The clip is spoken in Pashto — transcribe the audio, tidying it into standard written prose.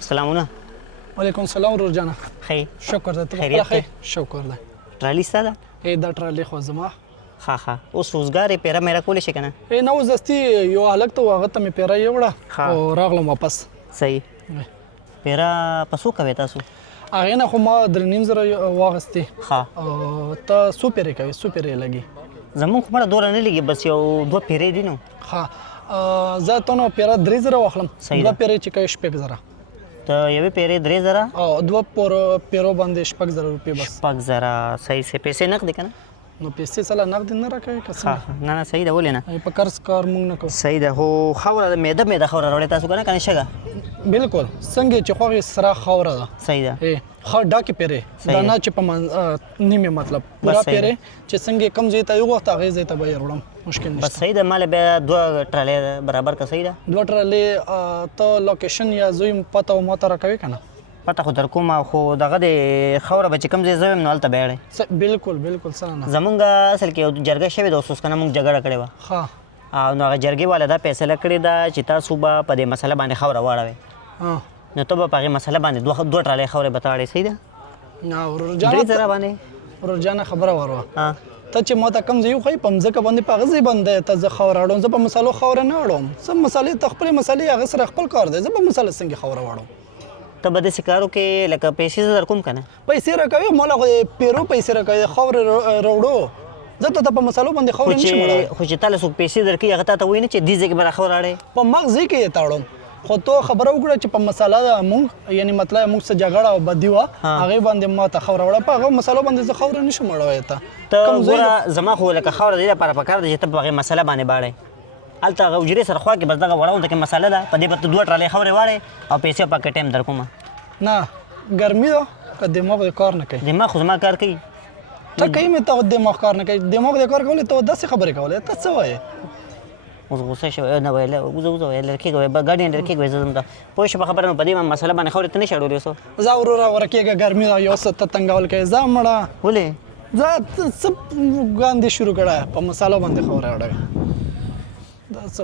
سلامونه. وعلیکم السلام ورور جانه. خیر. شکر ده. ته خیریت خیر. شکر ده. ټرالی ستا ده؟ دا ټرالی خو زما. ښه اوس روزګار یې پیره میره کولی شي که نه؟ نه اوس دستي یو هلک ته و هغه ته مې پیره یوړه او راغلم واپس. صحیح. پیره په څو کوې تاسو؟ هغې نه خو ما 3.5 واخیستې. ښه. ته څو پیرې کوې؟ څو پیرې لګي؟ زمونږ خو مړه دومره نه لګي، بس یو 2 پیرې دي نو. ښه زه ته نو پیره 3.0 واخلم. 2 پیرې چې کوې 6,000. ته یوې پیرې 3,000 او 2 پیرو باندې 6,000 روپۍ بس. 6,000. صحیح صحیح. پیسې نقد دي که نه؟ نو پیسې سره نقد نه راکوي که څنګه؟ نه صحیح ده. ولې نه؟ په قرض کار موږ نه کوو. صحیح ده. خو خاوره میده خاوره راوړې تاسو که نه؟ که نه شګه؟ بالکل څنګه چې خوښې سره خاوره ده. صحیح ده. ښه ډاکې پیرې دا نه چې په نیمې مطلب پوره پیرې چې څنګه کم ځای ته یو وخت هغې ځای ته به یې وړم مشکل نشته. بس صحیح ده. ماله بیا 2 ټرالۍ برابر که. صحیح ده. 2 ټرالۍ ته لوکیشن یا زوی پته او ماته راکوي که نه؟ پته خو در کومه، خو دغه د خاوره به چې کوم ځای زه یم نو هلته به یې بالکل سره نه. زمونږ اصل کې یو جرګه شوې ده اوس که نه، مونږ جګړه کړې وه. ښه. او نو هغه جرګې والا دا فیصله کړې ده چې تاسو به په دې مسله باندې خاوره واړوئ. نو ته به په هغې مسله باندې 2 ټرالۍ خاورې به ته واړې. صحیح ده. ورور 3,000 باندې. ورور جانه خبره وروه. ته چې ما ته کوم ځای وښایي په مځکه باندې په هغه ځای باندې ته زه خاوره اړوم. زه په مسالو خاوره نه اړوم. څه مسالې ته خپلې مسالې هغه سره خپل کار دی. زه په مساله څنګه خاوره واړوم؟ ته به داسې کار وکړې لکه پیسې زه در کوم که نه؟ پیسې راکوې ما له پیرو پیسې راکوې خاورې راوړو. زه ته په مسالو باندې خاوره نشم اړولی. خو چې تا له څوک پیسې درکوي هغه تا ته وایي نه چې دې ځای کې به را خاوره اړوې؟ په مغز ځای کې یې تاړم. خو ته خبره وکړه چې په مساله ده مونږ یعنې مطلب مونږ څه جګړه او بدي وه هغې باندې ما ته خاوره وړه. په هغه مسالو باندې زه خاوره نشم اړوی. ته ګوره زما خو لکه خاوره د دې لپاره پکار ده چې ته په هغې مسله باندې باړې. هلته هغه حجرې سره خوا کې بس دغه وړونده کې مسله ده، په دې به ته 2 ټرالۍ خاورې واړې او پیسې په کې ټایم در کومه. نه ګرمي ده که دماغ دې کار نه کوي؟ دماغ خو زما کار کوي. ته کوي مې ته دماغ کار نه کوي؟ دماغ دې کار کولی ته داسې خبرې کولی؟ ته څه وایې؟ اوس غوسه شوی نه ویل وزه ویل لړ کېږه ګاډي لړ کېږه زه ځم ته پوه شو په خبره نو په دې مسله باندې خاورې ته نه شي اړولی. اوس ځه وروره ورکېږه ګرمي ده یو څه ته تنګول کوې. ځه مړه. ولې؟ ځه څه ګاندې شروع کړی په مسالو باندې خاوره اړوې. دا څه